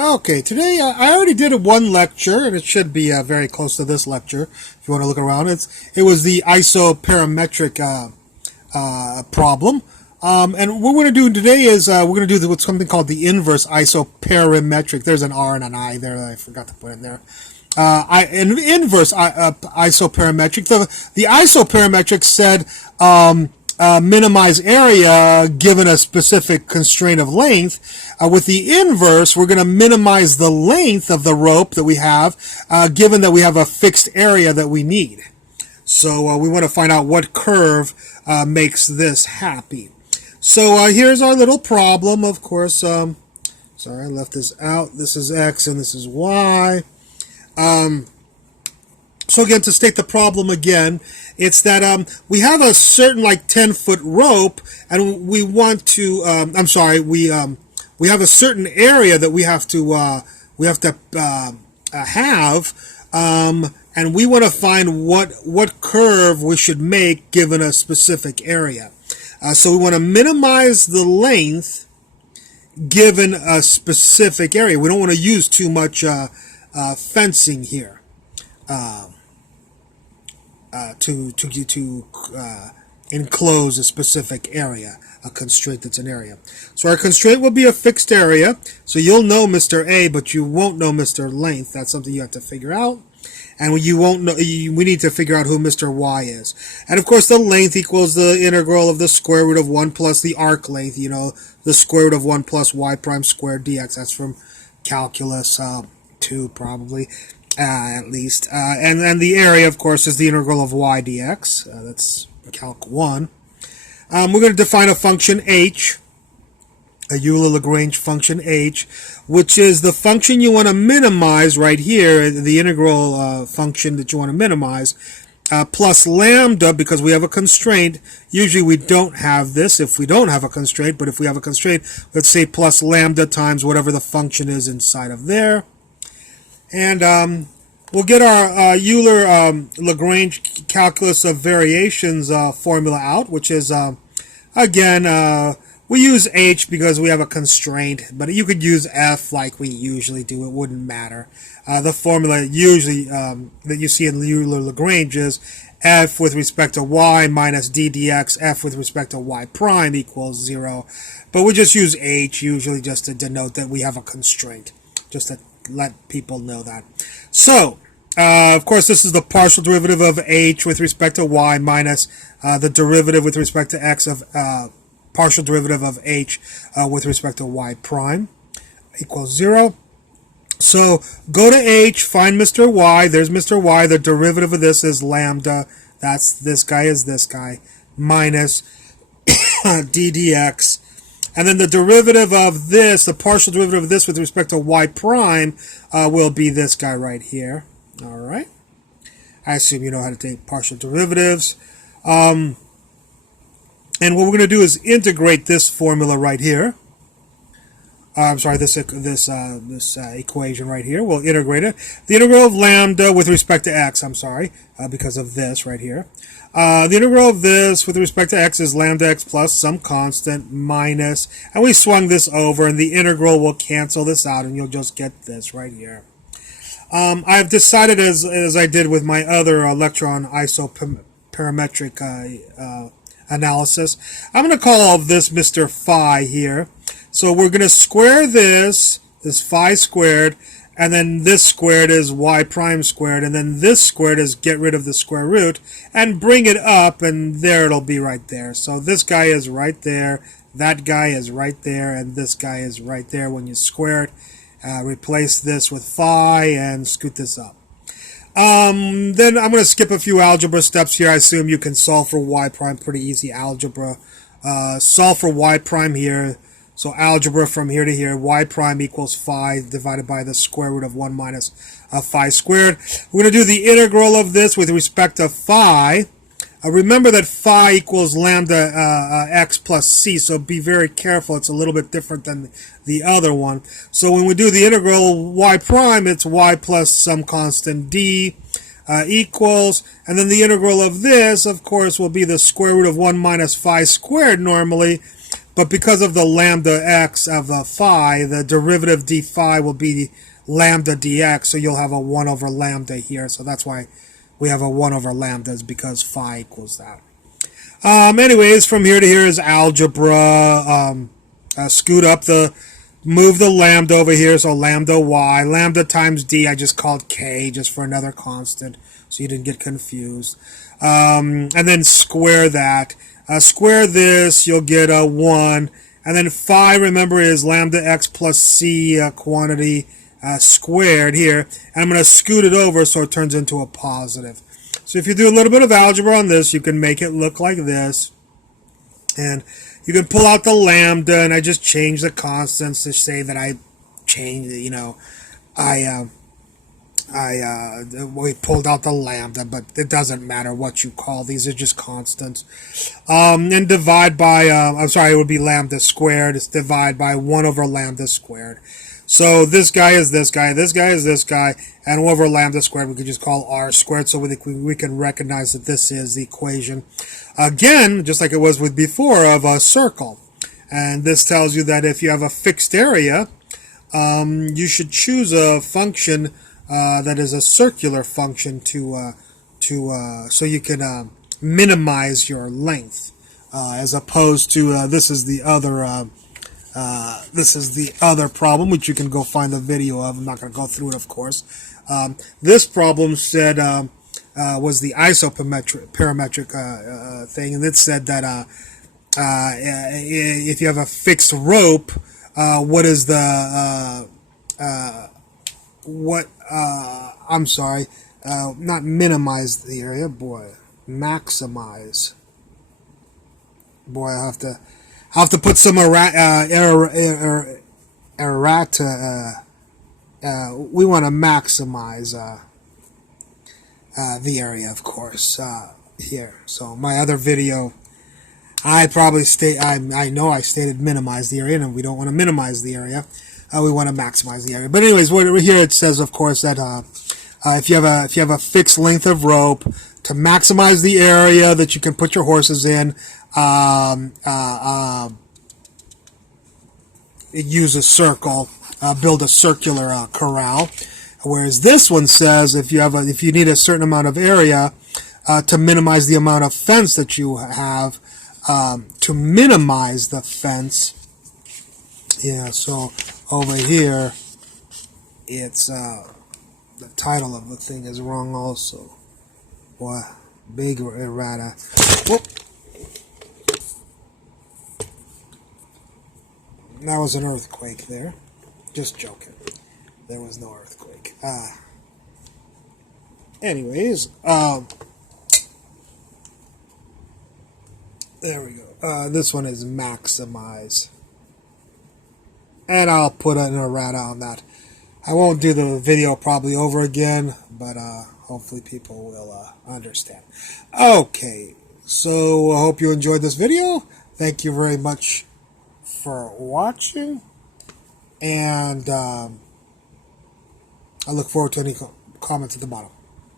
Okay, today I already did one lecture, and it should be very close to this lecture. If you want to look around, it was the isoperimetric problem. And what we're going to do today is we're going to do what's something called the inverse isoperimetric. There's an R and an I there that I forgot to put in there. An inverse isoperimetric. The isoperimetric said minimize area given a specific constraint of length. With the inverse, we're going to minimize the length of the rope that we have, given that we have a fixed area that we need. So we want to find out what curve makes this happy. So here's our little problem. Of course, sorry, I left this out. This is X and this is Y. So again, to state the problem again, it's that we have a certain 10-foot rope, and we want to. We have a certain area that we have to have, and we want to find what curve we should make given a specific area. So we want to minimize the length given a specific area. We don't want to use too much fencing here. To enclose a specific area, a constraint that's an area. So our constraint will be a fixed area. So you'll know Mr. A, but you won't know Mr. Length. That's something you have to figure out. And you won't know. We need to figure out who Mr. Y is. And of course, the length equals the integral of the square root of 1 plus the arc length. You know, the square root of 1 plus y prime squared dx. That's from calculus 2 probably. At least. And then the area, of course, is the integral of y dx. That's calc 1. We're going to define a function h, a Euler-Lagrange function h, which is the function you want to minimize right here, the integral function that you want to minimize, plus lambda, because we have a constraint. Usually we don't have this if we don't have a constraint, but if we have a constraint, let's say plus lambda times whatever the function is inside of there. And we'll get our Euler-Lagrange calculus of variations formula out, which is, again, we use h because we have a constraint, but you could use f like we usually do. It wouldn't matter. The formula usually that you see in Euler-Lagrange is f with respect to y minus d dx, f with respect to y prime equals 0. But we just use h usually just to denote that we have a constraint, just to let people know that. So, of course, this is the partial derivative of h with respect to y minus the derivative with respect to x of partial derivative of h with respect to y prime equals 0. So, go to h, find Mr. y. There's Mr. y. The derivative of this is lambda. That's this guy is this guy. Minus d dx. And then the derivative of this, the partial derivative of this with respect to y prime, will be this guy right here. All right. I assume you know how to take partial derivatives. And what we're going to do is integrate this formula right here. I'm sorry, this equation right here. We'll integrate it. The integral of lambda with respect to x, I'm sorry, because of this right here. The integral of this with respect to x is lambda x plus some constant minus, and we swung this over, and the integral will cancel this out, and you'll just get this right here. I've decided, as I did with my other lecture on isoperimetric analysis, I'm going to call all of this Mr. Phi here. So we're going to square this phi squared, and then this squared is y prime squared, and then this squared is get rid of the square root, and bring it up, and there it'll be right there. So this guy is right there, that guy is right there, and this guy is right there when you square it. Replace this with phi and scoot this up. Then I'm going to skip a few algebra steps here. I assume you can solve for y prime, pretty easy algebra. Solve for y prime here. So algebra from here to here, y prime equals phi divided by the square root of 1 minus phi squared. We're going to do the integral of this with respect to phi. Remember that phi equals lambda x plus c, so be very careful. It's a little bit different than the other one. So when we do the integral y prime, it's y plus some constant d equals, and then the integral of this, of course, will be the square root of 1 minus phi squared normally. but because of the lambda x of the phi, the derivative d phi will be lambda dx, so you'll have a 1 over lambda here. So that's why we have a 1 over lambda, is because phi equals that. Anyways, from here to here is algebra. Move the lambda over here, so lambda y. Lambda times d, I just called k, just for another constant, so you didn't get confused. And then square that. Square this, you'll get a 1. And then phi, remember, is lambda x plus c quantity squared here. And I'm going to scoot it over so it turns into a positive. So if you do a little bit of algebra on this, you can make it look like this. And you can pull out the lambda, and I just change the constants to say that I changed, we pulled out the lambda, but it doesn't matter what you call these, are just constants. And divide by, it would be lambda squared. It's divide by 1 over lambda squared. So this guy is this guy, this guy is this guy, and 1 over lambda squared we could just call r squared, so we can recognize that this is the equation, again, just like it was with before, of a circle. And this tells you that if you have a fixed area, you should choose a function that is a circular function so you can minimize your length, as opposed to this is the other problem, which you can go find the video of. I'm not going to go through it, of course. This problem said was the isoperimetric thing, and it said that if you have a fixed rope, what is the not minimize the area, maximize. I have to put some errata. We want to maximize the area, of course, here. So my other video, I know I stated minimize the area, and we don't want to minimize the area. We want to maximize the area. But anyways, here it says, of course, that if you have a fixed length of rope, to maximize the area that you can put your horses in, use a circle, build a circular corral. Whereas this one says if you need a certain amount of area to minimize the amount of fence that you have, to minimize the fence. Yeah, so over here, it's the title of the thing is wrong also. Boy, big errata. Whoop. That was an earthquake there. Just joking. There was no earthquake. Anyways, there we go. This one is maximize. And I'll put an errata on that. I won't do the video probably over again, but hopefully people will understand. Okay, so I hope you enjoyed this video. Thank you very much for watching, and I look forward to any comments at the bottom.